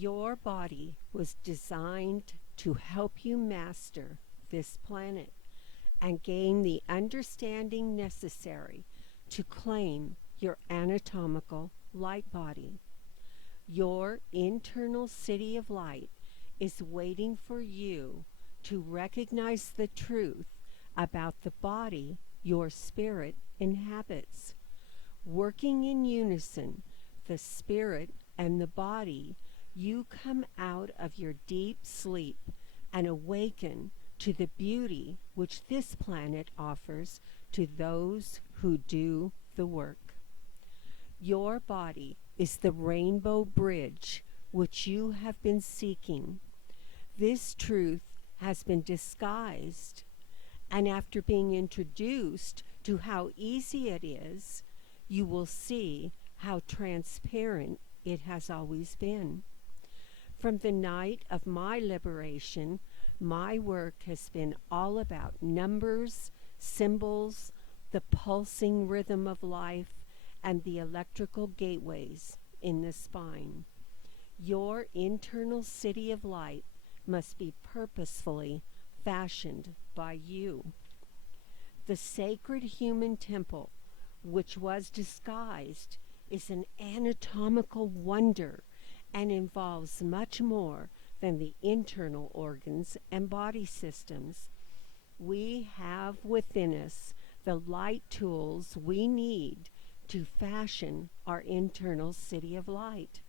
Your body was designed to help you master this planet and gain the understanding necessary to claim your anatomical light body. Your internal city of light is waiting for you to recognize the truth about the body your spirit inhabits. Working in unison, the spirit and the body, you come out of your deep sleep and awaken to the beauty which this planet offers to those who do the work. Your body is the rainbow bridge which you have been seeking. This truth has been disguised, and after being introduced to how easy it is, you will see how transparent it has always been. From the night of my liberation, my work has been all about numbers, symbols, the pulsing rhythm of life, and the electrical gateways in the spine. Your internal city of light must be purposefully fashioned by you. The sacred human temple, which was disguised, is an anatomical wonder and involves much more than the internal organs and body systems. We have within us the light tools we need to fashion our internal city of light,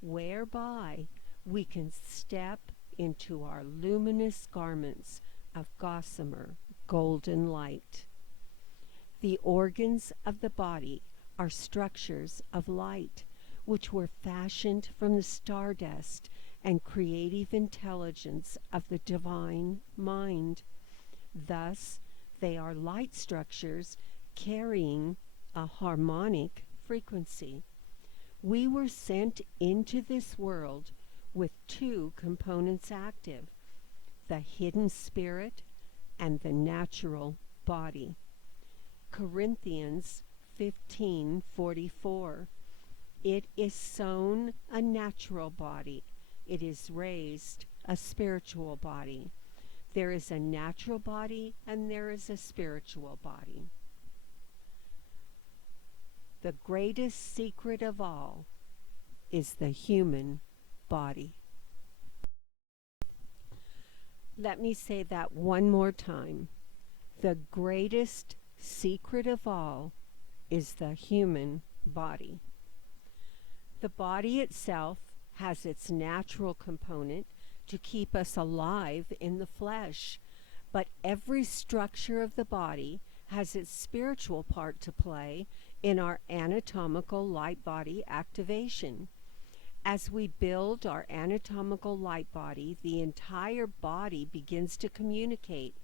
whereby we can step into our luminous garments of gossamer golden light. The organs of the body are structures of light, which were fashioned from the stardust and creative intelligence of the divine mind. Thus, they are light structures carrying a harmonic frequency. We were sent into this world with two components active, the hidden spirit and the natural body. Corinthians 15:44. It is sown a natural body, it is raised a spiritual body. There is a natural body and there is a spiritual body. The greatest secret of all is the human body. Let me say that one more time. The greatest secret of all is the human body. The body itself has its natural component to keep us alive in the flesh, but every structure of the body has its spiritual part to play in our anatomical light body activation. As we build our anatomical light body, the entire body begins to communicate.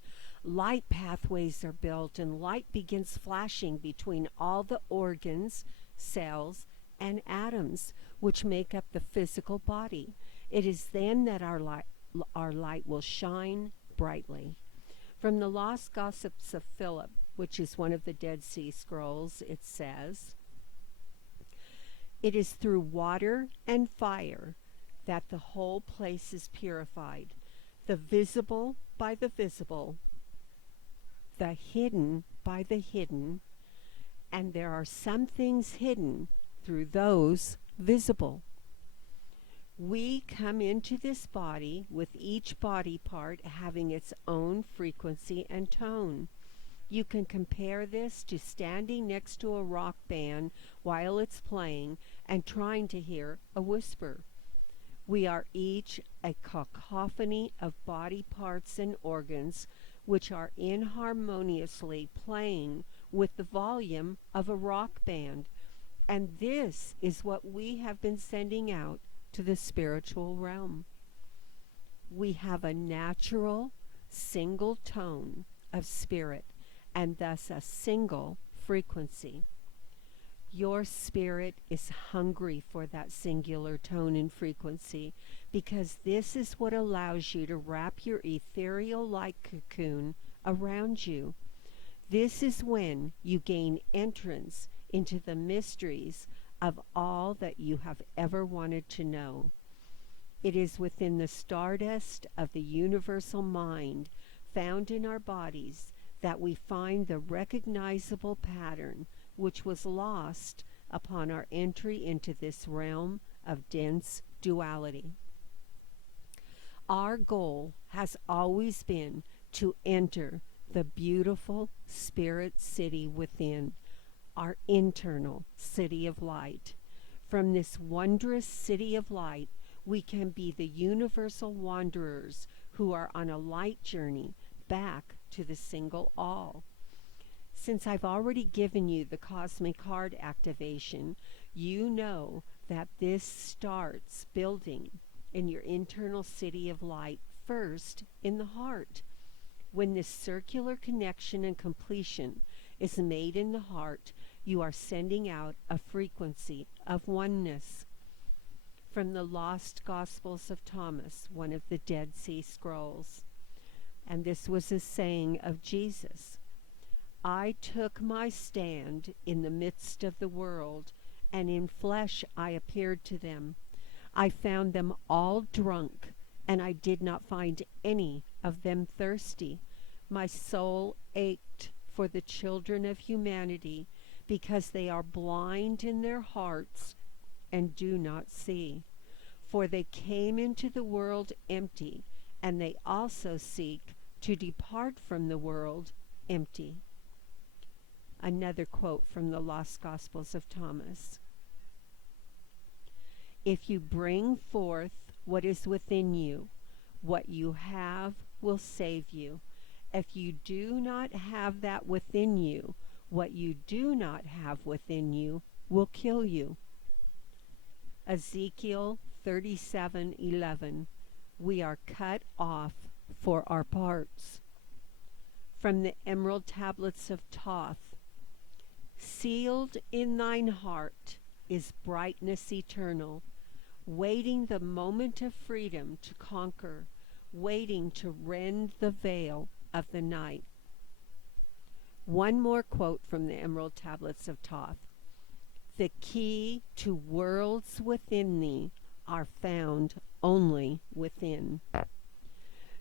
Light pathways are built and light begins flashing between all the organs, cells, and atoms which make up the physical body. It is then that our light will shine brightly. From the Lost Gossips of Philip, which is one of the Dead Sea Scrolls, it says, "It is through water and fire that the whole place is purified, the visible by the visible, the hidden by the hidden, and there are some things hidden through those visible." We come into this body with each body part having its own frequency and tone. You can compare this to standing next to a rock band while it's playing and trying to hear a whisper. We are each a cacophony of body parts and organs which are inharmoniously playing with the volume of a rock band, and this is what we have been sending out to the spiritual realm. We have a natural single tone of spirit and thus a single frequency. Your spirit is hungry for that singular tone and frequency because this is what allows you to wrap your ethereal light cocoon around you. This is when you gain entrance into the mysteries of all that you have ever wanted to know. It is within the stardust of the universal mind found in our bodies that we find the recognizable pattern which was lost upon our entry into this realm of dense duality. Our goal has always been to enter the beautiful spirit city within, our internal city of light. From this wondrous city of light, we can be the universal wanderers who are on a light journey back to the single all. Since I've already given you the cosmic heart activation, you know that this starts building in your internal city of light first in the heart. When this circular connection and completion is made in the heart, you are sending out a frequency of oneness. From the Lost Gospels of Thomas, one of the Dead Sea Scrolls. And this was a saying of Jesus. I took my stand in the midst of the world, and in flesh I appeared to them. I found them all drunk, and I did not find any of them thirsty. My soul ached for the children of humanity, because they are blind in their hearts and do not see. For they came into the world empty, and they also seek to depart from the world empty. Another quote from the Lost Gospels of Thomas. If you bring forth what is within you, what you have will save you. If you do not have that within you, what you do not have within you will kill you. Ezekiel 37:11. We are cut off for our parts. From the Emerald Tablets of Thoth. Sealed in thine heart is brightness eternal, waiting the moment of freedom to conquer, waiting to rend the veil of the night. One more quote from the Emerald Tablets of Thoth. The key to worlds within thee are found only within.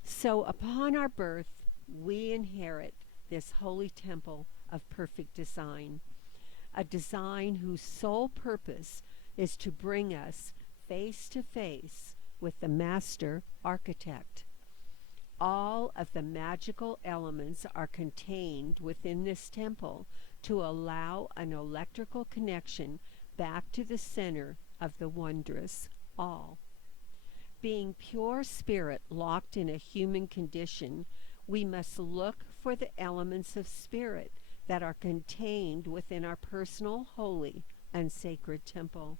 So upon our birth, we inherit this holy temple of perfect design, a design whose sole purpose is to bring us face to face with the master architect. All of the magical elements are contained within this temple to allow an electrical connection back to the center of the wondrous all. Being pure spirit locked in a human condition, we must look for the elements of spirit that are contained within our personal holy and sacred temple.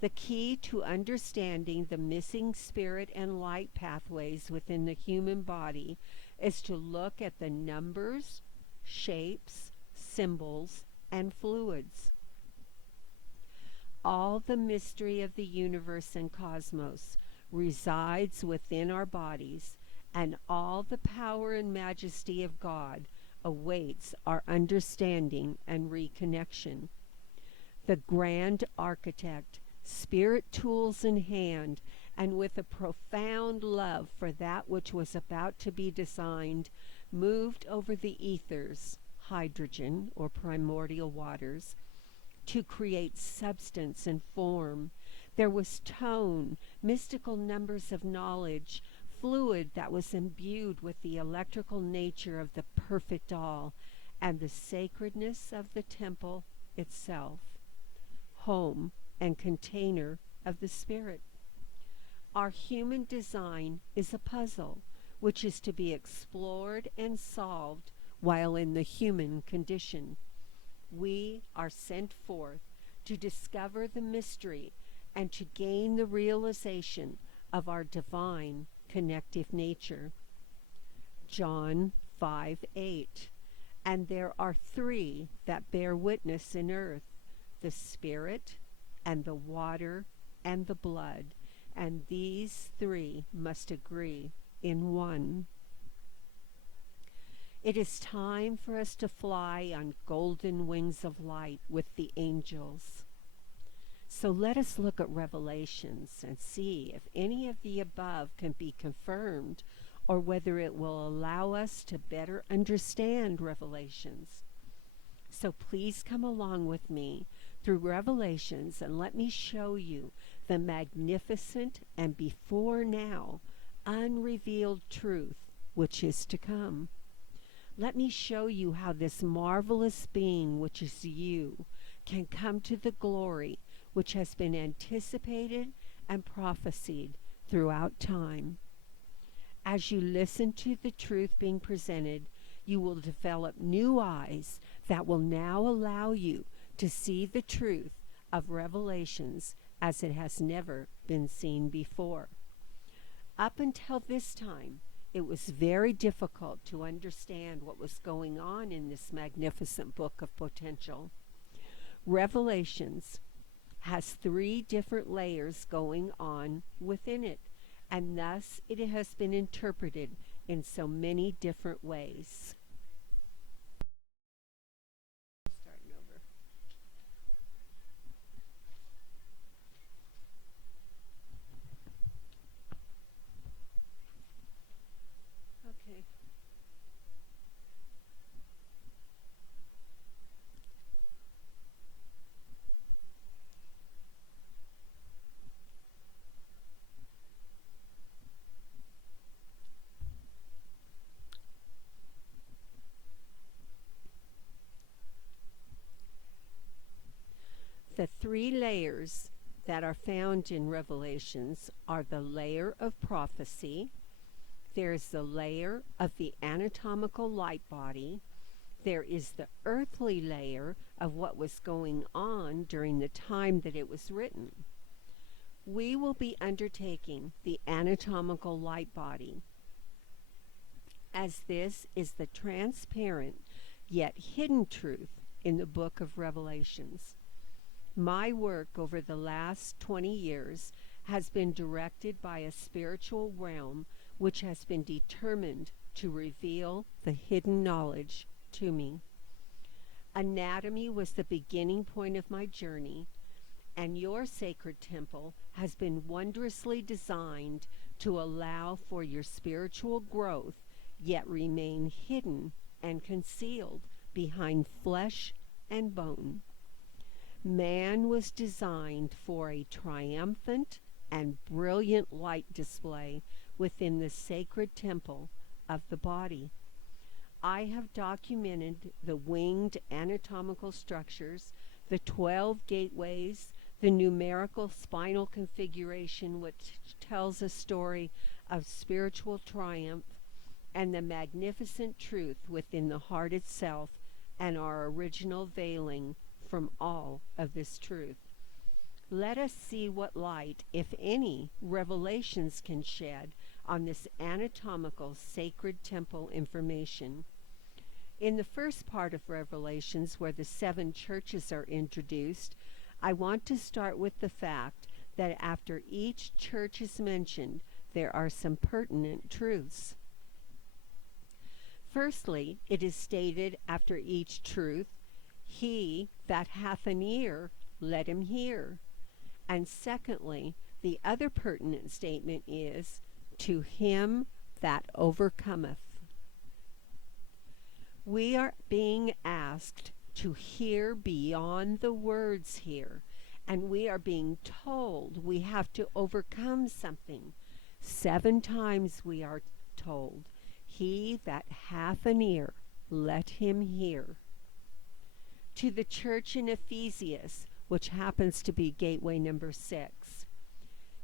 The key to understanding the missing spirit and light pathways within the human body is to look at the numbers, shapes, symbols, and fluids. All the mystery of the universe and cosmos resides within our bodies, and all the power and majesty of God awaits our understanding and reconnection. The grand architect, spirit tools in hand, and with a profound love for that which was about to be designed, moved over the ethers, hydrogen or primordial waters, to create substance and form. There was tone, mystical numbers of knowledge, fluid that was imbued with the electrical nature of the perfect all, and the sacredness of the temple itself, home and container of the spirit. Our human design is a puzzle which is to be explored and solved while in the human condition. We are sent forth to discover the mystery and to gain the realization of our divine connective nature. John 5:8. And there are three that bear witness in earth, the spirit and the water and the blood, and these three must agree in one. It is time for us to fly on golden wings of light with the angels. So let us look at Revelations and see if any of the above can be confirmed or whether it will allow us to better understand Revelations. So please come along with me through Revelations and let me show you the magnificent and before now unrevealed truth which is to come. Let me show you how this marvelous being, which is you, can come to the glory which has been anticipated and prophesied throughout time. As you listen to the truth being presented, you will develop new eyes that will now allow you to see the truth of Revelations as it has never been seen before. Up until this time, it was very difficult to understand what was going on in this magnificent book of potential. Revelations has 3 different layers going on within it, and thus it has been interpreted in so many different ways. Starting over. Okay. The 3 layers that are found in Revelations are the layer of prophecy, there's the layer of the anatomical light body, there is the earthly layer of what was going on during the time that it was written. We will be undertaking the anatomical light body, as this is the transparent yet hidden truth in the book of Revelations. My work over the last 20 years has been directed by a spiritual realm which has been determined to reveal the hidden knowledge to me. Anatomy was the beginning point of my journey, and your sacred temple has been wondrously designed to allow for your spiritual growth, yet remain hidden and concealed behind flesh and bone. Man was designed for a triumphant and brilliant light display within the sacred temple of the body. I have documented the winged anatomical structures, the 12 gateways, the numerical spinal configuration which tells a story of spiritual triumph, and the magnificent truth within the heart itself and our original veiling from all of this truth. Let us see what light, if any, Revelations can shed on this anatomical sacred temple information. In the first part of Revelations, where the 7 churches are introduced, I want to start with the fact that after each church is mentioned, there are some pertinent truths. Firstly, it is stated after each truth, "He that hath an ear, let him hear." And secondly, the other pertinent statement is, "To him that overcometh." We are being asked to hear beyond the words here, and we are being told we have to overcome something. 7 times we are told, "He that hath an ear, let him hear." To the church in Ephesus, which happens to be gateway number 6,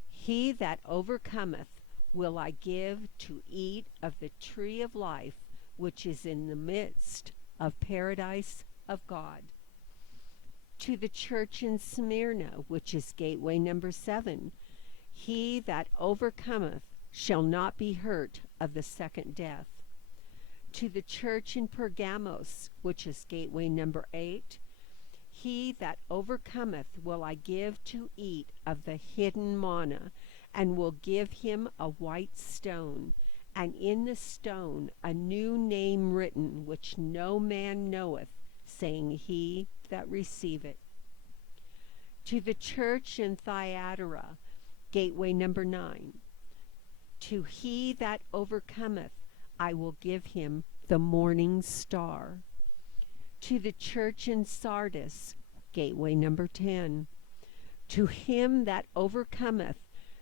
"He that overcometh will I give to eat of the tree of life, which is in the midst of paradise of God." To the church in Smyrna, which is gateway number 7, "He that overcometh shall not be hurt of the second death." To the church in Pergamos, which is gateway number 8, "He that overcometh will I give to eat of the hidden manna, and will give him a white stone, and in the stone a new name written, which no man knoweth, saying, He that receiveth." To the church in Thyatira, gateway number 9. To he that overcometh, I will give him the morning star. To the church in Sardis, gateway number 10. To him that overcometh,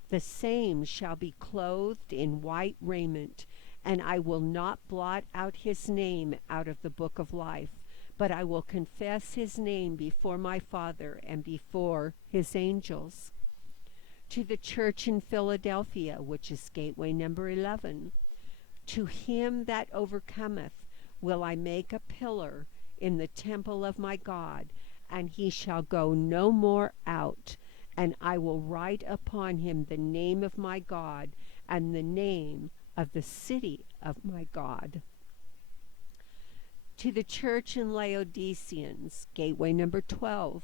the same shall be clothed in white raiment, and I will not blot out his name out of the book of life, but I will confess his name before my Father and before his angels. To the church in Philadelphia, which is gateway number 11. To him that overcometh will I make a pillar in the temple of my God, and he shall go no more out. And I will write upon him the name of my God and the name of the city of my God. To the church in Laodiceans, gateway number 12.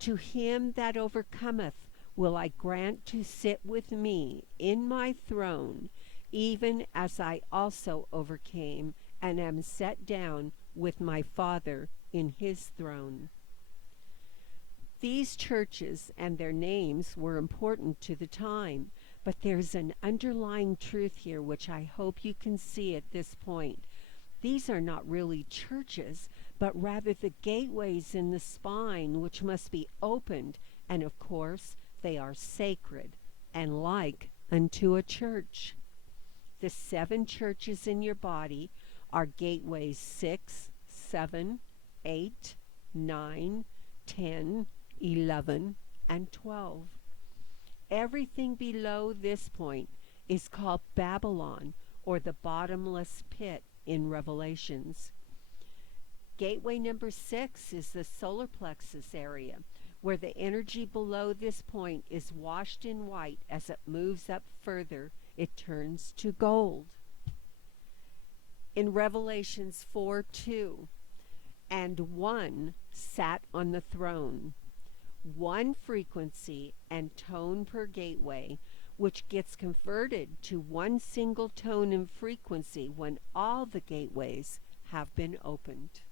To him that overcometh will I grant to sit with me in my throne, even as I also overcame and am set down with my Father in his throne. These churches and their names were important to the time, but there's an underlying truth here which I hope you can see at this point. These are not really churches, but rather the gateways in the spine which must be opened, and of course they are sacred and like unto a church. The 7 churches in your body are gateways 6, 7, 8, 9, 10, 11, and 12. Everything below this point is called Babylon, or the bottomless pit in Revelations. Gateway number 6 is the solar plexus area, where the energy below this point is washed in white. As it moves up further, it turns to gold. In Revelations 4:2, and one sat on the throne, one frequency and tone per gateway, which gets converted to one single tone and frequency when all the gateways have been opened.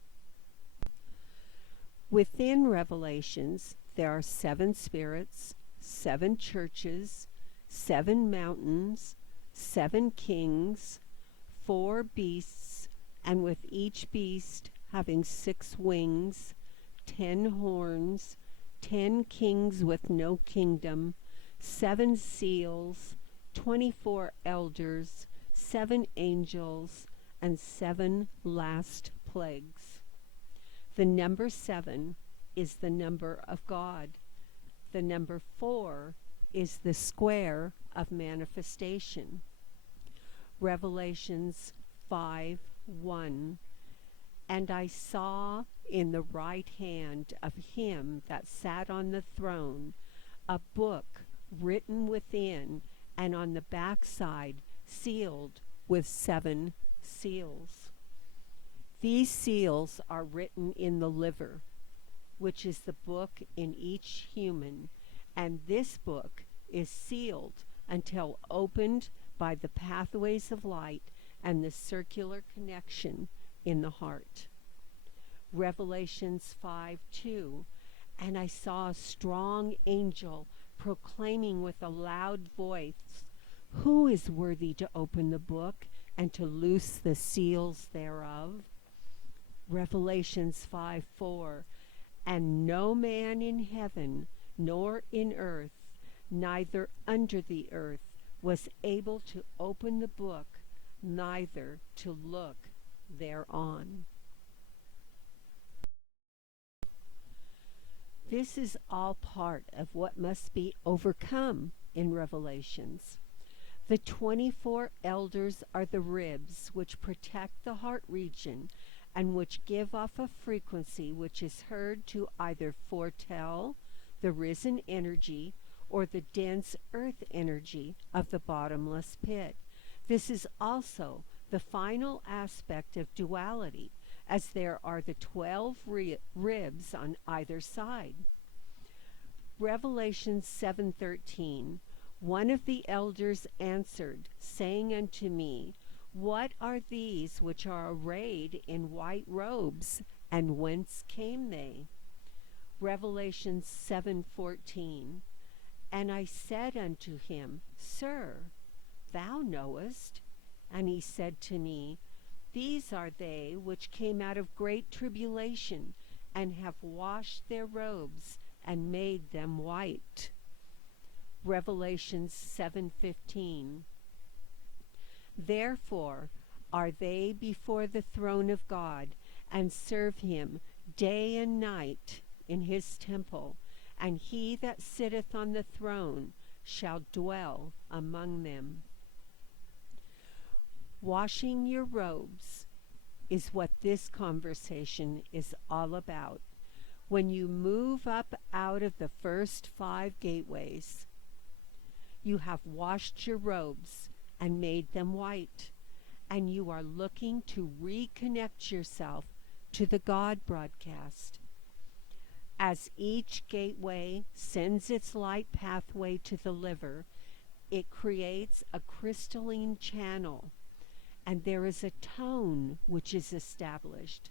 Within Revelations, there are 7 spirits, 7 churches, 7 mountains, 7 kings, 4 beasts, and with each beast having 6 wings, 10 horns, 10 kings with no kingdom, 7 seals, 24 elders, 7 angels, and 7 last plagues. The number 7 is the number of God. The number 4 is the square of manifestation. Revelations 5:1. And I saw in the right hand of him that sat on the throne a book written within, and on the backside sealed with 7 seals. These seals are written in the liver, which is the book in each human, and this book is sealed until opened by the pathways of light and the circular connection in the heart. Revelations 5:2, and I saw a strong angel proclaiming with a loud voice, who is worthy to open the book and to loose the seals thereof? Revelations 5:4, and no man in heaven nor in earth, neither under the earth, was able to open the book, neither to look thereon. This is all part of what must be overcome in Revelations. The 24 elders are the ribs which protect the heart region and which give off a frequency which is heard to either foretell the risen energy or the dense earth energy of the bottomless pit. This is also the final aspect of duality, as there are the 12 ribs on either side. Revelation 7:13, one of the elders answered, saying unto me, what are these which are arrayed in white robes, and whence came they? Revelation 7:14. And I said unto him, Sir, thou knowest. And he said to me, These are they which came out of great tribulation, and have washed their robes, and made them white. Revelation 7:15. Therefore are they before the throne of God, and serve him day and night in his temple, and he that sitteth on the throne shall dwell among them. Washing your robes is what this conversation is all about. When you move up out of the first 5 gateways, you have washed your robes and made them white, and you are looking to reconnect yourself to the God broadcast. As each gateway sends its light pathway to the liver, it creates a crystalline channel, and there is a tone which is established.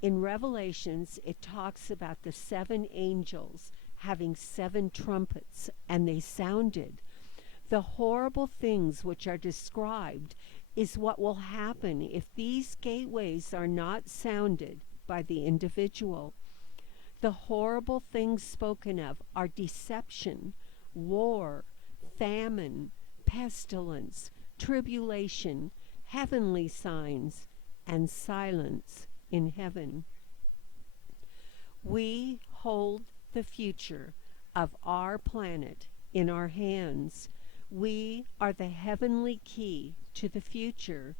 In Revelations, it talks about the 7 angels having 7 trumpets, and they sounded. The horrible things which are described is what will happen if these gateways are not sounded by the individual. The horrible things spoken of are deception, war, famine, pestilence, tribulation, heavenly signs, and silence in heaven. We hold the future of our planet in our hands. We are the heavenly key to the future.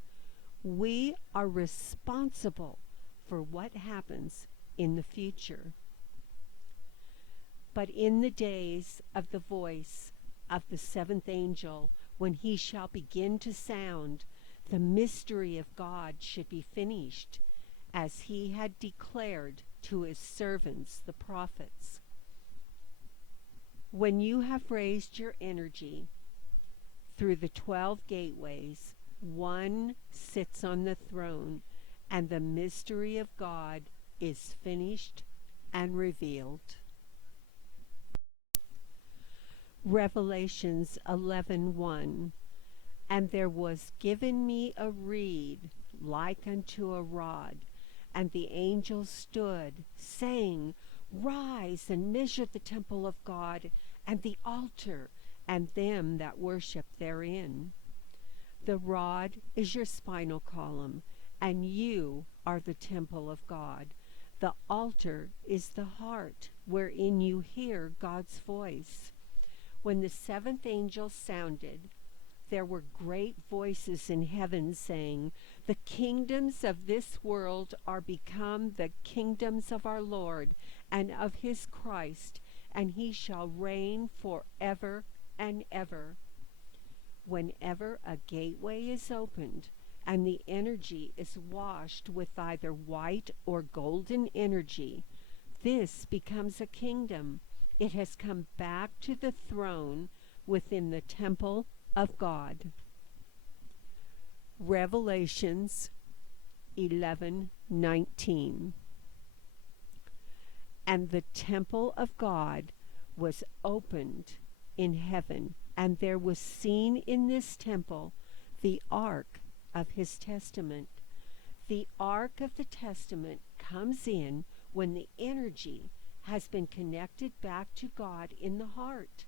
We are responsible for what happens in the future. But in the days of the voice of the 7th angel, when he shall begin to sound, the mystery of God should be finished, as he had declared to his servants, the prophets. When you have raised your energy through the 12 gateways, one sits on the throne, and the mystery of God is finished and revealed. Revelations 11:1. And there was given me a reed like unto a rod, and the angel stood, saying, Rise and measure the temple of God, and the altar, and them that worship therein. The rod is your spinal column, and you are the temple of God. The altar is the heart, wherein you hear God's voice. When the 7th angel sounded, there were great voices in heaven saying, The kingdoms of this world are become the kingdoms of our Lord and of his Christ, and he shall reign forever and ever. Whenever a gateway is opened, and the energy is washed with either white or golden energy, this becomes a kingdom. It has come back to the throne within the temple of God. Revelations 11:19. And the temple of God was opened in heaven, and there was seen in this temple the ark of his testament. The ark of the testament comes in when the energy has been connected back to God in the heart.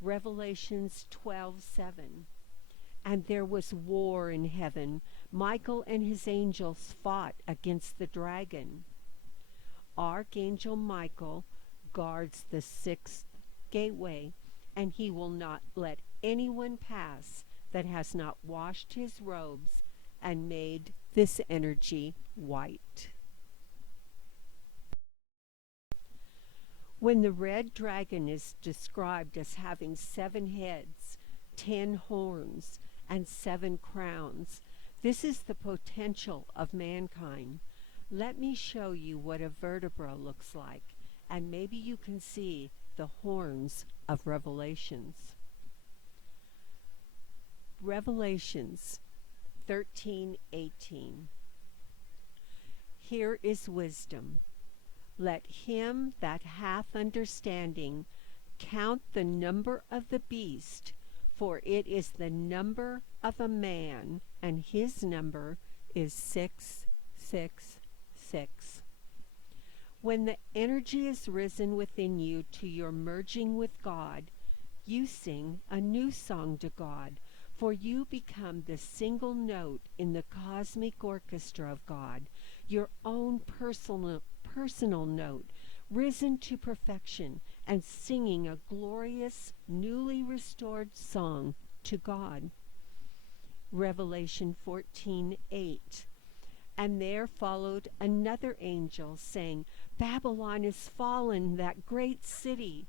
Revelations 12:7. And there was war in heaven. Michael and his angels fought against the dragon. Archangel Michael guards the 6th gateway, and he will not let anyone pass that has not washed his robes and made this energy white. When the red dragon is described as having 7 heads, 10 horns, and 7 crowns, this is the potential of mankind. Let me show you what a vertebra looks like, and maybe you can see the horns of Revelations. Revelations 13:18. Here is wisdom. Let him that hath understanding count the number of the beast, for it is the number of a man, and his number is 666. When the energy is risen within you to your merging with God, you sing a new song to God, for you become the single note in the cosmic orchestra of God, your own personal note, risen to perfection and singing a glorious, newly restored song to God. Revelation 14:8. And there followed another angel, saying, Babylon is fallen, that great city.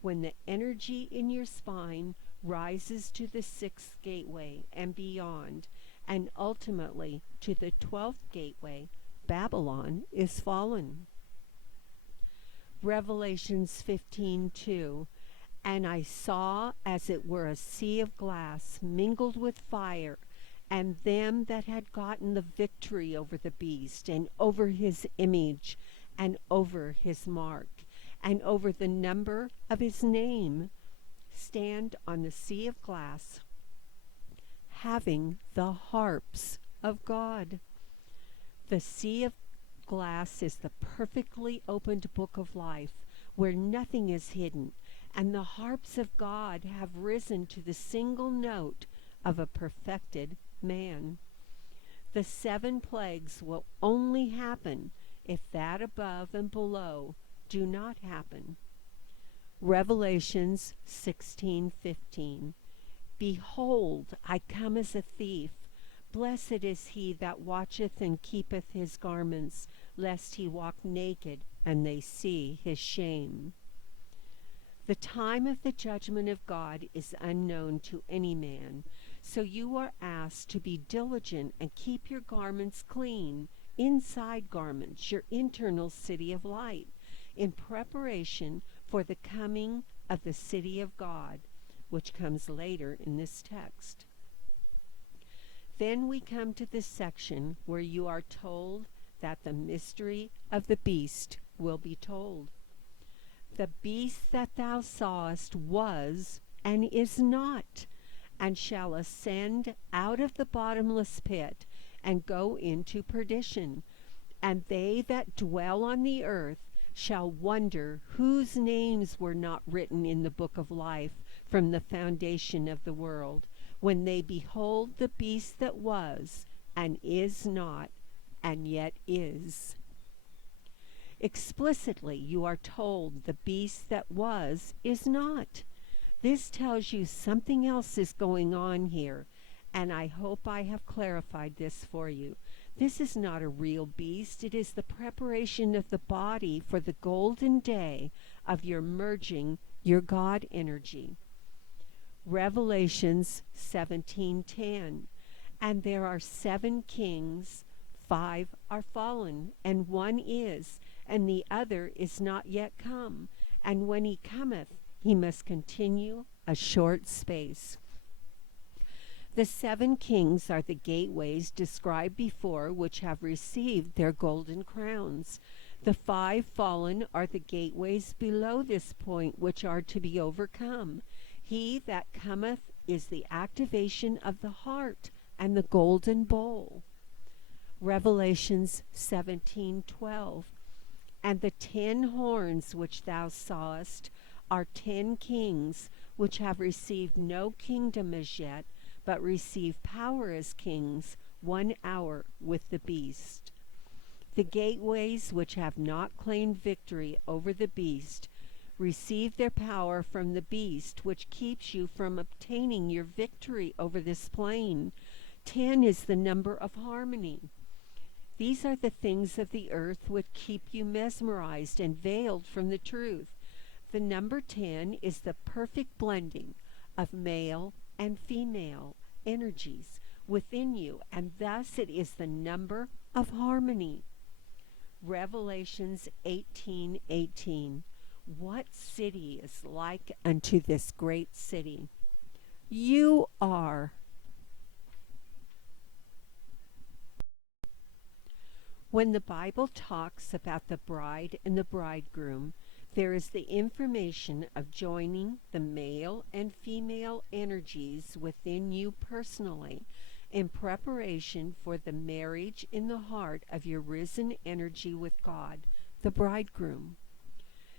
When the energy in your spine rises to the 6th gateway and beyond, and ultimately to the 12th gateway, Babylon is fallen. Revelations 15:2. And I saw as it were a sea of glass mingled with fire, and them that had gotten the victory over the beast, and over his image, and over his mark, and over the number of his name, stand on the sea of glass, having the harps of God. The sea of glass is the perfectly opened book of life, where nothing is hidden, and the harps of God have risen to the single note of a perfected man. The 7 plagues will only happen if that above and below do not happen. Revelations 16:15. Behold, I come as a thief. Blessed is he that watcheth and keepeth his garments, lest he walk naked, and they see his shame. The time of the judgment of God is unknown to any man, so you are asked to be diligent and keep your garments clean, inside garments, your internal city of light, in preparation for the coming of the city of God, which comes later in this text. Then we come to the section where you are told that the mystery of the beast will be told. The beast that thou sawest was and is not, and shall ascend out of the bottomless pit, and go into perdition. And they that dwell on the earth shall wonder whose names were not written in the book of life from the foundation of the world, when they behold the beast that was, and is not, and yet is. Explicitly, you are told the beast that was is not. This tells you something else is going on here, and I hope I have clarified this for you. This is not a real beast. It is the preparation of the body for the golden day of your merging your God energy. Revelations 17:10. And there are 7 kings, 5 are fallen, and 1 is, and the other is not yet come. And when he cometh, he must continue a short space. The 7 kings are the gateways described before, which have received their golden crowns. The 5 fallen are the gateways below this point, which are to be overcome. He that cometh is the activation of the heart and the golden bowl. Revelations 17:12. And the 10 horns which thou sawest are 10 kings, which have received no kingdom as yet, but receive power as kings 1 hour with the beast. The gateways which have not claimed victory over the beast receive their power from the beast, which keeps you from obtaining your victory over this plane. 10 is the number of harmony. These are the things of the earth which keep you mesmerized and veiled from the truth. The number 10 is the perfect blending of male and female energies within you, and thus it is the number of harmony. Revelations 18:18. What city is like unto this great city? You are. When the Bible talks about the bride and the bridegroom, there is the information of joining the male and female energies within you personally in preparation for the marriage in the heart of your risen energy with God, the bridegroom.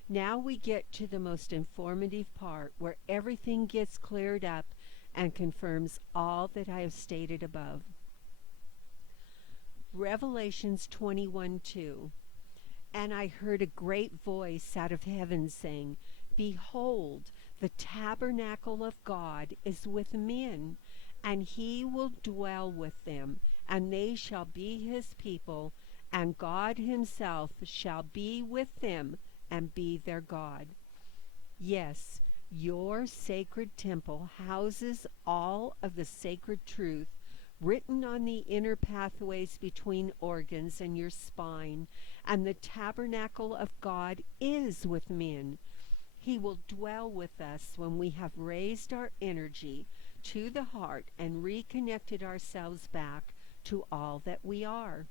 Now we get to the most informative part where everything gets cleared up and confirms all that I have stated above. Revelations 21:2. And I heard a great voice out of heaven saying, Behold, the tabernacle of God is with men, and he will dwell with them, and they shall be his people, and God himself shall be with them and be their God. Yes, your sacred temple houses all of the sacred truth written on the inner pathways between organs and your spine, and the tabernacle of God is with men. He will dwell with us when we have raised our energy to the heart and reconnected ourselves back to all that we are.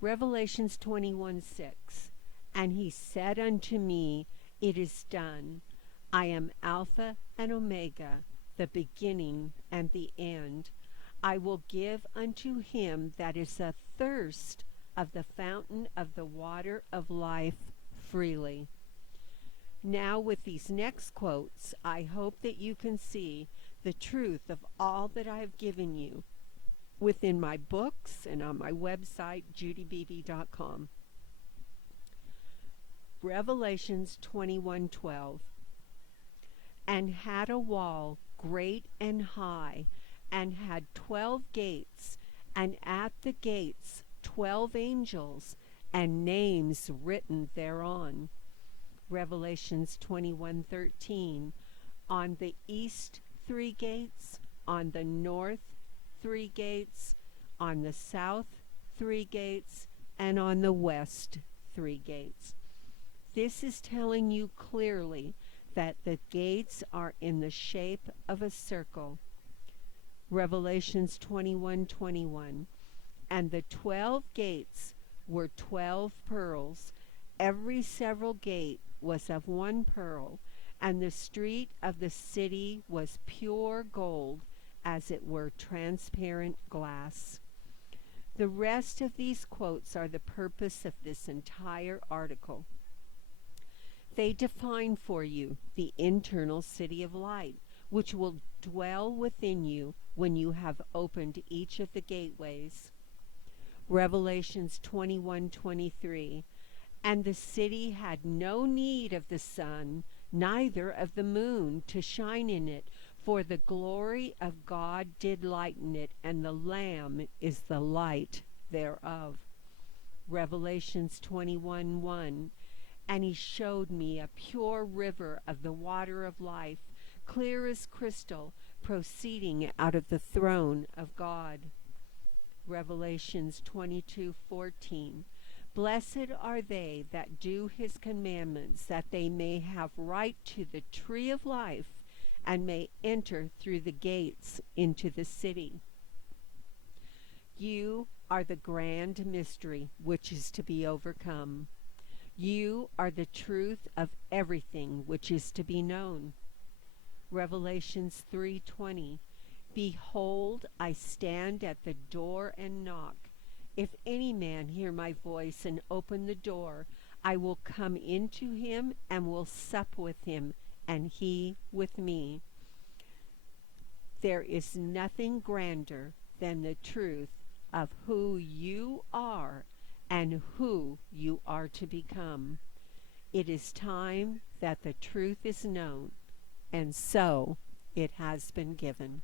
Revelations 21:6. And he said unto me, It is done. I am Alpha and Omega, the beginning and the end. I will give unto him that is athirst of the fountain of the water of life freely. Now, with these next quotes, I hope that you can see the truth of all that I have given you within my books and on my website, judybeebe.com. Revelations 21:12. And had a wall great and high, and had 12 gates, and at the gates 12 angels, and names written thereon. Revelations 21:13. On the east 3 gates, on the north 3 gates, on the south 3 gates, and on the west 3 gates. This is telling you clearly that the gates are in the shape of a circle. Revelations 21:21. And the 12 gates were 12 pearls. Every several gate was of 1 pearl, and the street of the city was pure gold, as it were transparent glass. The rest of these quotes are the purpose of this entire article. They define for you the internal city of light, which will dwell within you when you have opened each of the gateways. Revelations 21:23. And the city had no need of the sun, neither of the moon, to shine in it, for the glory of God did lighten it, and the Lamb is the light thereof. Revelations 21:1. And he showed me a pure river of the water of life, clear as crystal, proceeding out of the throne of God. Revelations 22:14. Blessed are they that do his commandments, that they may have right to the tree of life, and may enter through the gates into the city. You are the grand mystery which is to be overcome. You are the truth of everything which is to be known. Revelations 3:20. Behold, I stand at the door and knock. If any man hear my voice and open the door, I will come into him and will sup with him, and he with me. There is nothing grander than the truth of who you are and who you are to become. It is time that the truth is known, and so it has been given.